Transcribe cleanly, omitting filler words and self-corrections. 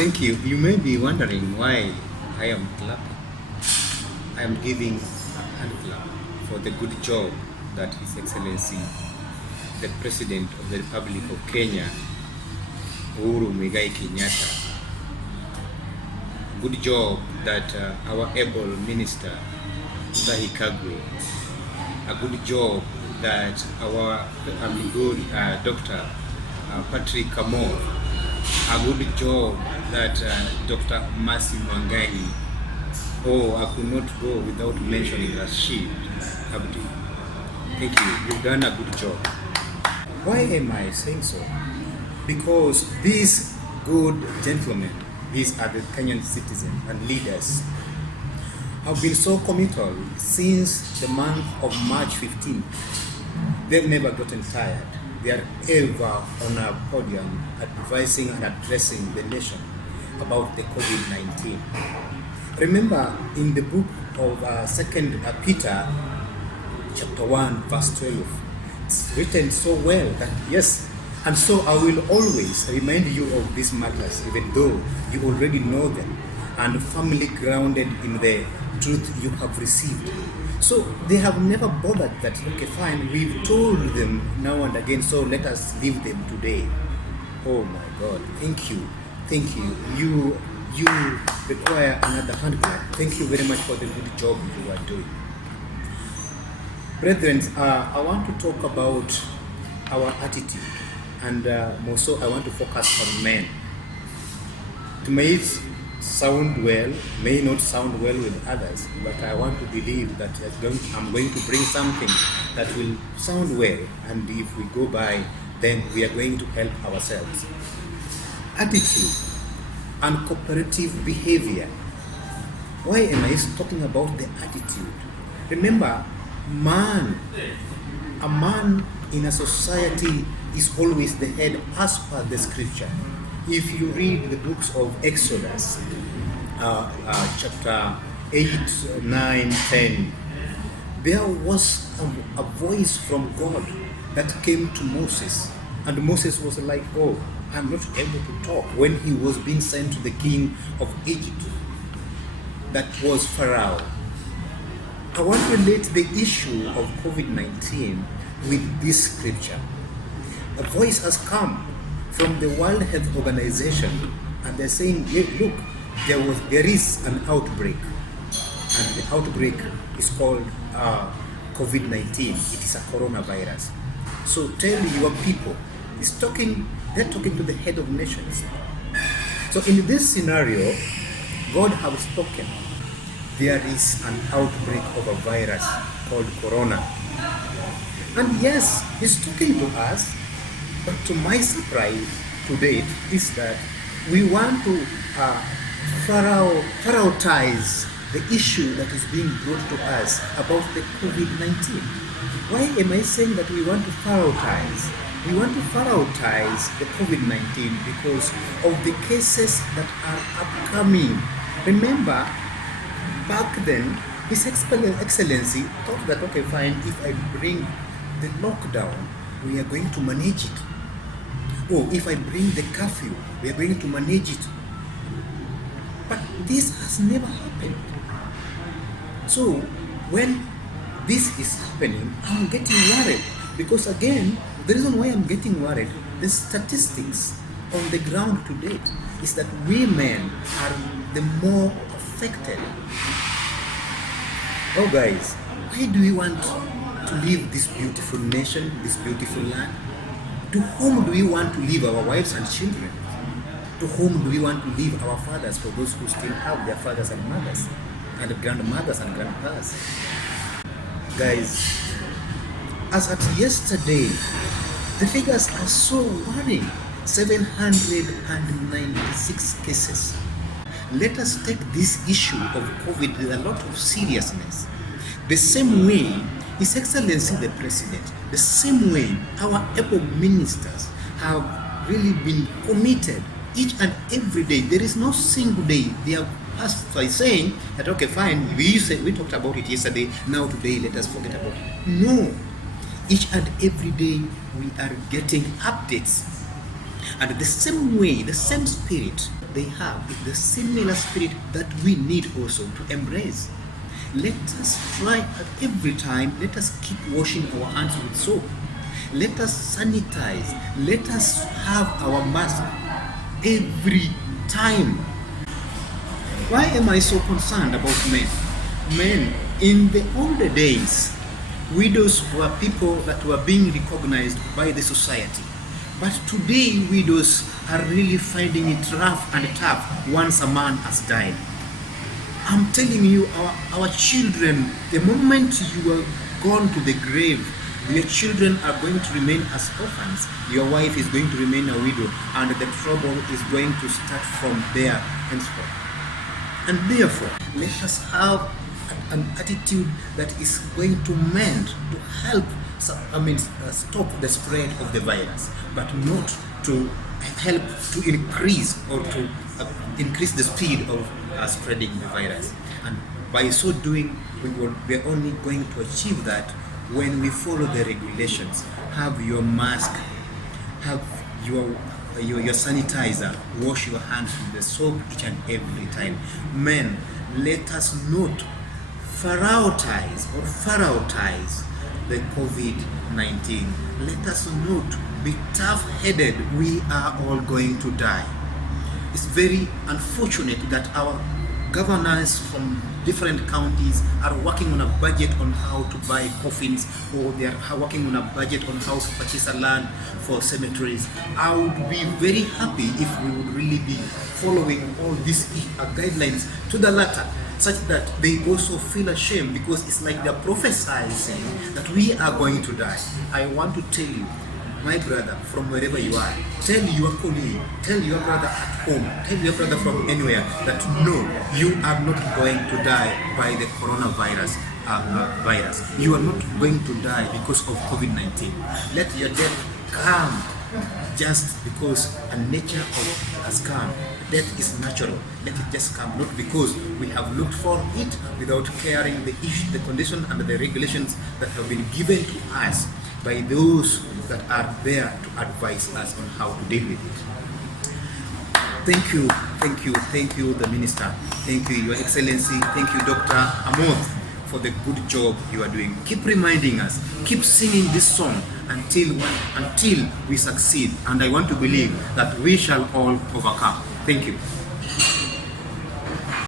Thank you. You may be wondering why I am clapping. I am giving a hand clap for the good job that His Excellency, the President of the Republic of Kenya, Uhuru Muigai Kenyatta, good job that our able Minister, Mutahi Kagwe, a good job that our good Dr. Patrick Kamor, a good job that Dr. Mercy Mwangangi. Oh, I could not go without mentioning Rashid Abdi. Thank you. You've done a good job. Why am I saying so? Because these good gentlemen, these are the Kenyan citizens and leaders, have been so committal since the month of March 15th. They've never gotten tired. They are ever on a podium advising and addressing the nation about the COVID-19. Remember in the book of 2 Peter chapter 1 verse 12, it's written so well that yes, and so I will always remind you of these matters, even though you already know them and firmly grounded in the truth you have received. So they have never bothered that, okay, fine, we've told them now and again, so let us leave them today. Oh my God, thank you. Thank you. You require another hand clap. Thank you very much for the good job you are doing. Brethren, I want to talk about our attitude, and more so I want to focus on men. It may sound well, may not sound well with others, but I want to believe that I'm going to bring something that will sound well, and if we go by, then we are going to help ourselves. Attitude and cooperative behavior. Why am I talking about the attitude? Remember, a man in a society is always the head as per the scripture. If you read the books of Exodus, chapter 8, 9, 10, there was a voice from God that came to Moses, and Moses was like, oh, I'm not able to talk, when he was being sent to the king of Egypt, that was Pharaoh. I want to relate the issue of COVID-19 with this scripture. A voice has come from the World Health Organization, and they're saying, look, there is an outbreak, and the outbreak is called COVID-19. It is a coronavirus. So tell your people. They're talking to the head of nations. So in this scenario, God has spoken. There is an outbreak of a virus called corona. And yes, He's talking to us, but to my surprise to date is that we want to Pharaohtize the issue that is being brought to us about the COVID-19. Why am I saying that we want to Pharaohtize? We want to Pharaohtize the COVID-19 because of the cases that are upcoming. Remember, back then, His Excellency thought that, okay, fine, if I bring the lockdown, we are going to manage it. Oh, if I bring the curfew, we are going to manage it. But this has never happened. So when this is happening, I'm getting worried. Because again, the reason why I'm getting worried, the statistics on the ground to date is that women are the more affected. Oh guys, why do we want to leave this beautiful nation, this beautiful land? To whom do we want to leave our wives and children? To whom do we want to leave our fathers, for those who still have their fathers and mothers, and grandmothers and grandpas? Guys, as at yesterday, the figures are so worrying. 796 cases. Let us take this issue of COVID with a lot of seriousness. The same way His Excellency the President, the same way our able ministers have really been committed each and every day. There is no single day they have passed by saying that, okay, fine, we talked about it yesterday, now today let us forget about it. No. Each and every day we are getting updates And the same way, the same spirit they have is the similar spirit that we need also to embrace. Let us try at every time, let us keep washing our hands with soap. Let us sanitize. Let us have our mask every time. Why am I so concerned about men? Men, in the older days, widows were people that were being recognized by the society. But today, widows are really finding it rough and tough once a man has died. I'm telling you, our children, the moment you are gone to the grave, your children are going to remain as orphans. Your wife is going to remain a widow, and the trouble is going to start from there henceforth. And therefore, let us have an attitude that is going to mend, to help stop the spread of the virus, but not to help to increase or to increase the speed of spreading the virus. And by so doing, we are only going to achieve that when we follow the regulations. Have your mask, have your sanitizer, wash your hands with the soap each and every time. Men, let us not prioritize the COVID-19. Let us not be tough-headed. We are all going to die. It's very unfortunate that our governors from different counties are working on a budget on how to buy coffins, or they are working on a budget on how to purchase a land for cemeteries. I would be very happy if we would really be following all these guidelines to the letter, such that they also feel ashamed, because it's like they're prophesying that we are going to die. I want to tell you, my brother, from wherever you are, tell your colleague, tell your brother at home, tell your brother from anywhere that no, you are not going to die by the coronavirus virus. You are not going to die because of COVID-19. Let your death come just because a nature has come. Death is natural. Let it just come, not because we have looked for it without caring the issue, the condition and the regulations that have been given to us by those that are there to advise us on how to deal with it. Thank you, the Minister. Thank you, Your Excellency. Thank you, Dr. Amoth, for the good job you are doing. Keep reminding us, keep singing this song until we succeed. And I want to believe that we shall all overcome. Thank you.